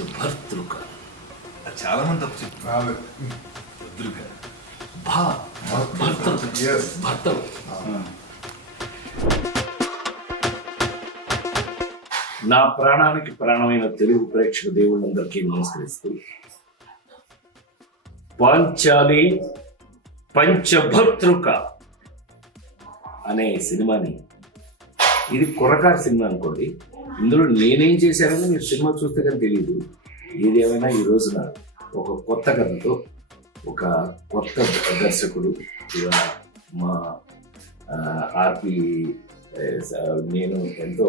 పంచభర్తృక. చాలా మంది తప్పు చెప్పారు. భర్తలు. నా ప్రాణానికి ప్రాణమైన తెలుగు ప్రేక్షక దేవుళ్ళందరికీ నమస్కరిస్తూ పాంచాలి పంచభర్తృక అనే సినిమాని, ఇది కుర్రకారు సినిమా అనుకోండి, ఇందులో నేనేం చేశానని మీరు సినిమా చూస్తే కానీ తెలియదు. ఏదేమైనా ఈ రోజున ఒక కొత్త కథతో ఒక కొత్త దర్శకుడు మా ఆర్పి నేను ఎంతో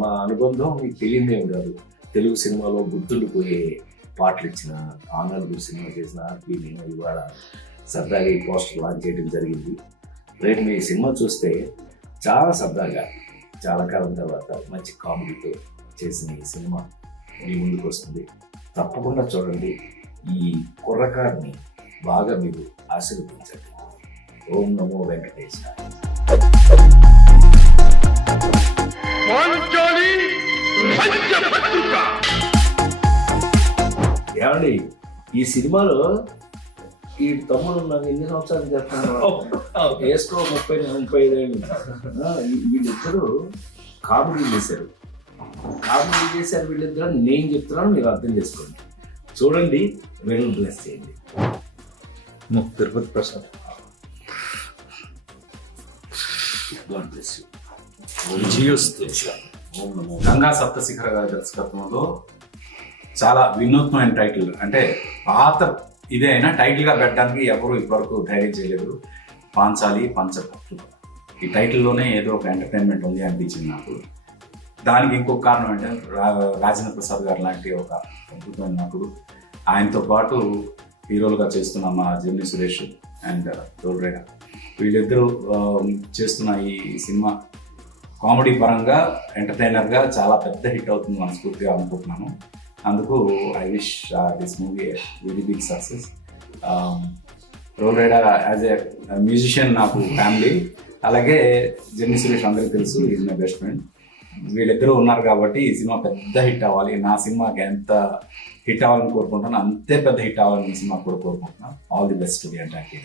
మా అనుబంధం మీకు తెలియదేం కాదు. తెలుగు సినిమాలో గుర్తుండిపోయే పాటలు ఇచ్చిన ఆనర్బుల్ సినిమా చేసిన ఆర్పి నేను ఇవాళ సరదాగా ఈ పోస్టర్ లాంచ్ చేయడం జరిగింది. రేపు మీ సినిమా చూస్తే చాలా సరదాగా చాలా కాలం తర్వాత మంచి కామెడీతో చేసిన ఈ సినిమా మీ ముందుకు వస్తుంది. తప్పకుండా చూడండి. ఈ కుర్రకారిని బాగా మీరు ఆశీర్వదించండి. ఓం నమో వెంకటేశాయ. ఏమండి, ఈ సినిమాలో ఈ తమ్ముడు నాకు ఎన్ని సంవత్సరాలు చెప్తాను, వేసుకో 35 ఏళ్ళు. వీళ్ళిద్దరూ కామెడీ చేశారు వీళ్ళిద్దరు. నేను చెప్తున్నాను, మీరు అర్థం చేసుకోండి. చూడండి, వీళ్ళని బ్లెస్ చేయండి. Tirupati Prasad. God bless you. Ganga Saptashikhara గారి దర్శకత్వంలో చాలా వినూత్నమైన టైటిల్, అంటే పాత ఇదే అయినా టైటిల్గా పెట్టడానికి ఎవరు ఇప్పటివరకు ధైర్యం చేయలేదు. పాంచాలి పంచభర్తృక. ఈ టైటిల్లోనే ఏదో ఒక ఎంటర్టైన్మెంట్ ఉంది అనిపించింది నాకు. దానికి ఇంకొక కారణం అంటే రాజేంద్ర ప్రసాద్ గారు లాంటి ఒక అద్భుతమైన నటుడు, ఆయనతో పాటు హీరోలుగా చేస్తున్న మా జెమిని సురేష్ అండ్ రోల్రేగా, వీళ్ళిద్దరూ చేస్తున్న ఈ సినిమా కామెడీ పరంగా ఎంటర్టైనర్గా చాలా పెద్ద హిట్ అవుతుంది మనస్ఫూర్తిగా అనుకుంటున్నాను. అందుకు I wish this movie very big success. Roll Rida as a musician నాకు ఫ్యామిలీ, అలాగే జెమిని సురేష్ అందరికీ తెలుసు, ఈజ్ మై బెస్ట్ ఫ్రెండ్. వీళ్ళిద్దరూ ఉన్నారు కాబట్టి ఈ సినిమా పెద్ద హిట్ అవ్వాలి. నా సినిమాకి ఎంత హిట్ అవ్వాలని కోరుకుంటున్నాను, అంతే పెద్ద హిట్ అవ్వాలని ఈ సినిమా కూడా కోరుకుంటున్నాను. All the best to the entire team.